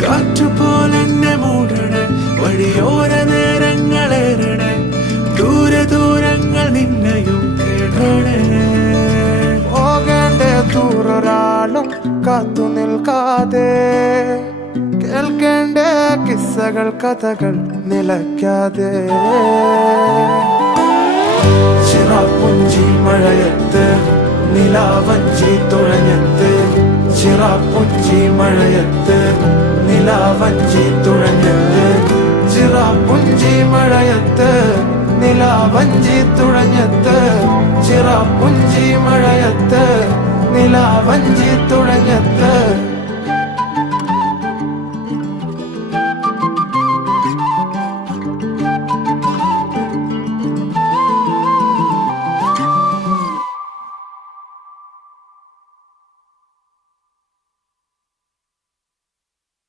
കാറ്റുപോലെന്നെ മൂടണേ വഴിയോര നേരങ്ങളേറണേ ദൂരെ ദൂരങ്ങൾ നിന്നെയും കേടണേ പോകേണ്ട ദൂരൊരാളും കാത്തു നിൽക്കാതെ കേൾക്കേണ്ട കിസ്സകൾ കഥകൾ നിലയ്ക്കാതെ ചിറാപ്പുഞ്ചി മഴയത്ത് നിലാവഞ്ചി തുഴഞ്ഞത്ത് ചിറാപ്പുഞ്ചി മഴയത്ത് നിലാവഞ്ചി തുഴഞ്ഞത്ത് ചിറാപ്പുഞ്ചി മഴയത്ത് നിലാവഞ്ചി തുഴഞ്ഞത്ത് ചിറാപ്പുഞ്ചി മഴയത്ത് നിലാവഞ്ചി തുഴഞ്ഞത്ത്